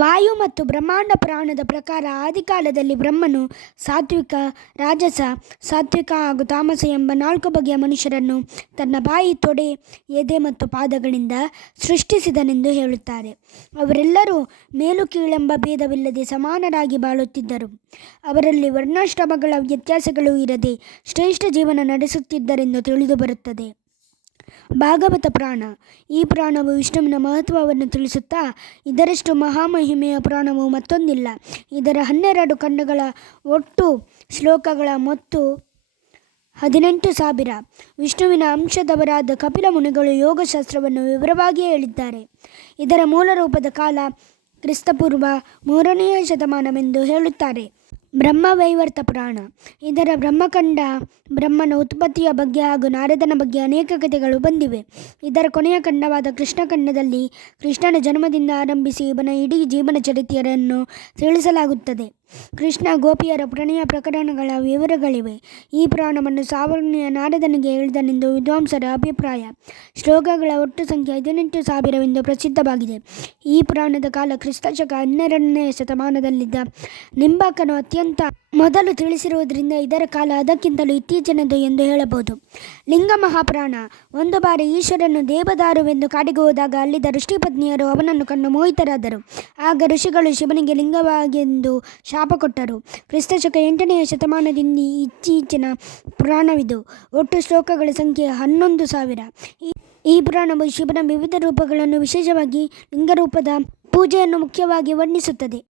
ವಾಯು ಮತ್ತು ಬ್ರಹ್ಮಾಂಡ ಪುರಾಣದ ಪ್ರಕಾರ ಆದಿಕಾಲದಲ್ಲಿ ಬ್ರಹ್ಮನು ಸಾತ್ವಿಕ, ರಾಜಸ, ಸಾತ್ವಿಕ ಹಾಗೂ ತಾಮಸ ಎಂಬ 4 ಬಗೆಯ ಮನುಷ್ಯರನ್ನು ತನ್ನ ಬಾಯಿ, ತೊಡೆ, ಎದೆ ಮತ್ತು ಪಾದಗಳಿಂದ ಸೃಷ್ಟಿಸಿದನೆಂದು ಹೇಳುತ್ತಾರೆ. ಅವರೆಲ್ಲರೂ ಮೇಲು ಕೀಳೆಂಬ ಭೇದವಿಲ್ಲದೆ ಸಮಾನರಾಗಿ ಬಾಳುತ್ತಿದ್ದರು. ಅವರಲ್ಲಿ ವರ್ಣಾಶ್ರಮಗಳ ವ್ಯತ್ಯಾಸಗಳೂ ಇರದೆ ಶ್ರೇಷ್ಠ ಜೀವನ ನಡೆಸುತ್ತಿದ್ದರೆಂದು ತಿಳಿದುಬರುತ್ತದೆ. ಭಾಗವತ ಪುರಾಣ. ಈ ಪುರಾಣವು ವಿಷ್ಣುವಿನ ಮಹತ್ವವನ್ನು ತಿಳಿಸುತ್ತಾ, ಇದರಷ್ಟು ಮಹಾಮಹಿಮೆಯ ಪುರಾಣವು ಮತ್ತೊಂದಿಲ್ಲ. ಇದರ 12 ಖಂಡಗಳ ಒಟ್ಟು ಶ್ಲೋಕಗಳ ಮೊತ್ತ 18,000. ವಿಷ್ಣುವಿನ ಅಂಶದವರಾದ ಕಪಿಲ ಮುನಿಗಳು ಯೋಗಶಾಸ್ತ್ರವನ್ನು ವಿವರವಾಗಿ ಹೇಳಿದ್ದಾರೆ. ಇದರ ಮೂಲರೂಪದ ಕಾಲ ಕ್ರಿಸ್ತಪೂರ್ವ 3ನೇ ಶತಮಾನವೆಂದು ಹೇಳುತ್ತಾರೆ. ಬ್ರಹ್ಮವೈವರ್ತ ಪುರಾಣ. ಇದರ ಬ್ರಹ್ಮಖಂಡ ಬ್ರಹ್ಮನ ಉತ್ಪತ್ತಿಯ ಬಗ್ಗೆ ಹಾಗೂ ನಾರದನ ಬಗ್ಗೆ ಅನೇಕ ಕಥೆಗಳು ಬಂದಿವೆ. ಇದರ ಕೊನೆಯ ಖಂಡವಾದ ಕೃಷ್ಣಖಂಡದಲ್ಲಿ ಕೃಷ್ಣನ ಜನ್ಮದಿಂದ ಆರಂಭಿಸಿ ಇವನ ಇಡೀ ಜೀವನ ಚರಿತ್ರೆಯನ್ನು ತಿಳಿಸಲಾಗುತ್ತದೆ. ಕೃಷ್ಣ ಗೋಪಿಯರ ಪ್ರಣಯ ಪ್ರಕರಣಗಳ ವಿವರಗಳಿವೆ. ಈ ಪುರಾಣವನ್ನು ಸಾವರ್ಣಿಯ ನಾರದನಿಗೆ ಹೇಳಿದನೆಂದು ವಿದ್ವಾಂಸರ ಅಭಿಪ್ರಾಯ. ಶ್ಲೋಕಗಳ ಒಟ್ಟು ಸಂಖ್ಯೆ 18,000 ಪ್ರಸಿದ್ಧವಾಗಿದೆ. ಈ ಪುರಾಣದ ಕಾಲ ಕ್ರಿಸ್ತಶಕ 12ನೇ ಶತಮಾನದಲ್ಲಿದ್ದ ನಿಂಬಾಕನು ಅತ್ಯಂತ ಮೊದಲು ತಿಳಿಸಿರುವುದರಿಂದ ಇದರ ಕಾಲ ಅದಕ್ಕಿಂತಲೂ ಇತ್ತೀಚಿನದು ಎಂದು ಹೇಳಬಹುದು. ಲಿಂಗ ಮಹಾಪುರಾಣ. ಒಂದು ಬಾರಿ ಈಶ್ವರನು ದೇವದಾರುವೆಂದು ಕಾಡಿಗೆ ಹೋದಾಗ ಅಲ್ಲಿದ್ದ ಋಷಿಪತ್ನಿಯರು ಅವನನ್ನು ಕಂಡು ಮೋಹಿತರಾದರು. ಆಗ ಋಷಿಗಳು ಶಿವನಿಗೆ ಲಿಂಗವಾಗೆಂದು ಶಾಪ ಕೊಟ್ಟರು. ಕ್ರಿಸ್ತಶಕ 8ನೇ ಶತಮಾನದಿಂದ ಇತ್ತೀಚಿನ ಪುರಾಣವಿದು. ಒಟ್ಟು ಶ್ಲೋಕಗಳ ಸಂಖ್ಯೆ 11,000. ಈ ಪುರಾಣವು ಶಿವನ ವಿವಿಧ ರೂಪಗಳನ್ನು, ವಿಶೇಷವಾಗಿ ಲಿಂಗರೂಪದ ಪೂಜೆಯನ್ನು ಮುಖ್ಯವಾಗಿ ವರ್ಣಿಸುತ್ತದೆ.